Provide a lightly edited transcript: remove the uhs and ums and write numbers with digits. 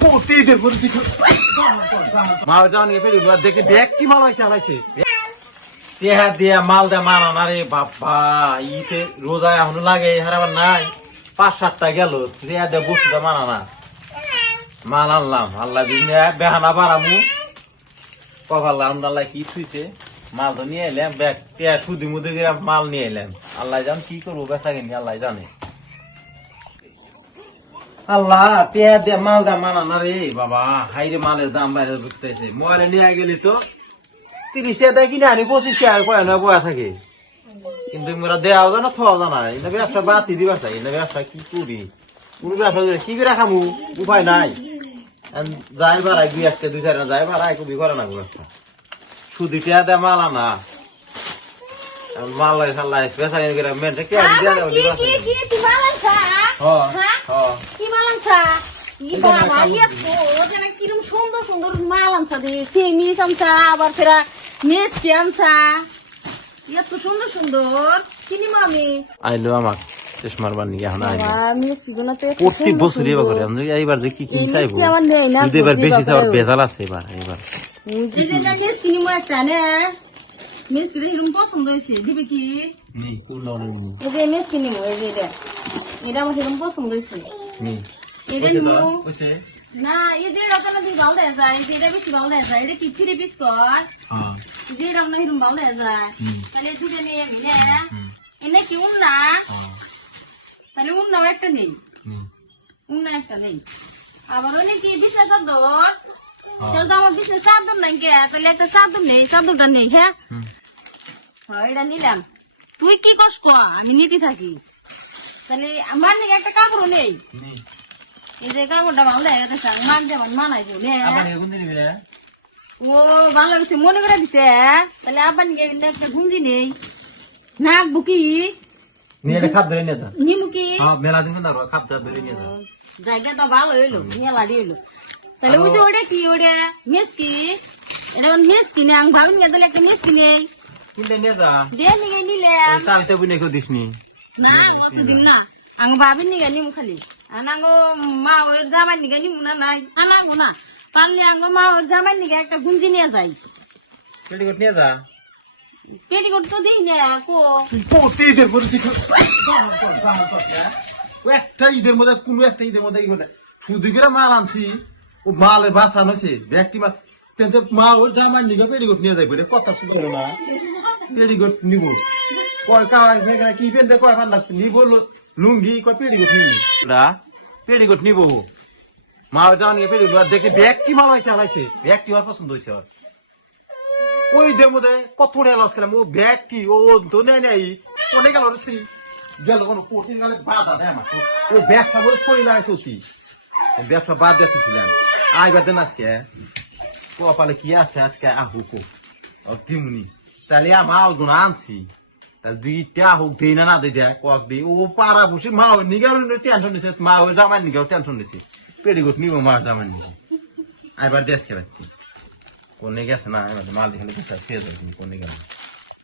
প্রতিদের মা জানি দেখে ব্যাগ কি মাল হয়েছে আলাইছে তেহা দিয়া মাল দেয়া মাল আনারে বাবা ইতে রোজা এখন লাগে হারাবার নাই 5-7টা গেল তেহা দেয়া বস্তুটা মানা না মাল আনলাম আল্লাহ বেহানা বাড়ামু কভাল্লা আল্লাহ কি থুইছে মাল তো নিয়ে এলাম ব্যাগ তেহা সুদি মুদি করে মাল নিয়ে এলাম আল্লাহ জান কি করবো বেচা কিনি আল্লাহ জানে আল্লাহ পেয়া দিয়ে মাল দাম মানা না রে বাবা হাইরে মালের দাম বাইরে বুঝতেছে মোবাইলে নিয়ে গেলি তো 30 টাকা কিনে আনি 25 টাকা কয় না বয়া থাকে কিন্তু মোরা দেওয়া যায় না থাওয়া যায় না এটা ব্যবসা বাতি দিবার চাই এটা ব্যবসা কি করি কোনো ব্যবসা কি করে খামু উপায় নাই যাই বাড়াই 2-4 যাই বাড়াই কবি করে না ব্যবসা সুদি টেয়া দেয় মাল আনা মাল খাল্লাই বেচা কিনে করে মেনটা কে দিয়া দেব সুন্দর সুন্দর মাল আনছা দিয়েছি মিস আনছা আবার ফেরা মেসকে আনছা এত সুন্দর সুন্দর কিনিম আমি আইলো আমার চশমার বানি এখন আইলো মেসি গুলো তো প্রতি বছর এবার করে আমি এইবার যে কি কিন চাইবো যদি এবার বেশি চাওয়ার বেজাল আছে এবার মেস কিনিম একটা নে মেস কিনে এরকম পছন্দ হয়েছে দিবে কি কোন এই যে মেস কিনিম এই যে এটা আমার এরকম পছন্দ হয়েছে এটা নিমু না এই যে রকম না ভালো দেয়া যায় এই যে এটা বেশি ভালো দেয়া যায় এটা কি 3 পিস কর যে রকম না এরকম ভালো দেয়া যায় তাহলে দুটো নিয়ে নিলে এনে কি উন্না তাহলে উন্নাও একটা নেই উন্না একটা নেই আবার অনেক কি বিশাল চাদর তাহলে তো আমার বিশাল চাদর নাই কে তাহলে একটা চাদর নেই চাদরটা নেই হ্যাঁ এটা নিলাম তুই কি করস ক আমি নিতে থাকি তাহলে আমার নাকি একটা কাপড়ও নেই এই যে কাপড়টা ভালো দেয় মান যেমন মানাই দিও ও ভালো লাগছে মনে করে দিছে তাহলে আবার একটা গুঞ্জি নেই নাক বুকি নিমু কি জায়গা তো ভালো হইলো মেলা হইলো তাহলে ওই যে ওটা কি ওটা মেস কি এটা মেস কিনে আমি ভাবি নিয়ে তাহলে একটা মেস কিনে নিলে না আমি ভাবি নিগা নিমু খালি আনাগো মা ওর জামাই নিগা নিমু না নাই আনাগো না পারলে আঙ্গো মা ওর জামাই নিগা একটা গুঞ্জি নিয়ে যাই পেটিকোট নিয়ে যা পেটিকোট তো দিই না কো প্রতিদের একটা ঈদের মধ্যে কোনো একটা ঈদের মধ্যে শুধু করে মাল আনছি ও মালের বাসা হয়েছে ব্যক্তি মাল মা ওর জামাই নিগা পেটিকোট নিয়ে যাইব কথা শুনে না পেটিকোট নিব কয় কায় কি পেন কয় ফান্না নিব লুঙ্গি কয় পেটিকোট নিবি পেটিকোট নিব মা জানি পেটিকোট দেখে ব্যক্তি মাল হয়েছে আনাইছে ব্যক্তি হওয়ার পছন্দ হয়েছে ওই দের মধ্যে কত লস খেলাম ও ব্যক্তি ও তো নেই নাই অনেক গেল গেল কোনো প্রতিদিন গেলে বাধা দেয় আমার ও ব্যবসা বলে করি না সত্যি ব্যবসা বাদ দিয়েছিলাম আইবার দেন আজকে কপালে কি আছে আজকে আহুক দিমুনি তাহলে মাল গুণ আনছি তাহলে 2টা হোক দেই না দেই দেয় কক দিই ও পাড়া বসে মা ওই নিগাও টেনশন নিছে মা ওই জামাই নিগাও টেনশন নিছে পেটিকোট নিব মা জামাই নিব আইবার দেশকে রাখতে কোনে গেছে না মাল এখানে কোথায় শেষ কোনে গেল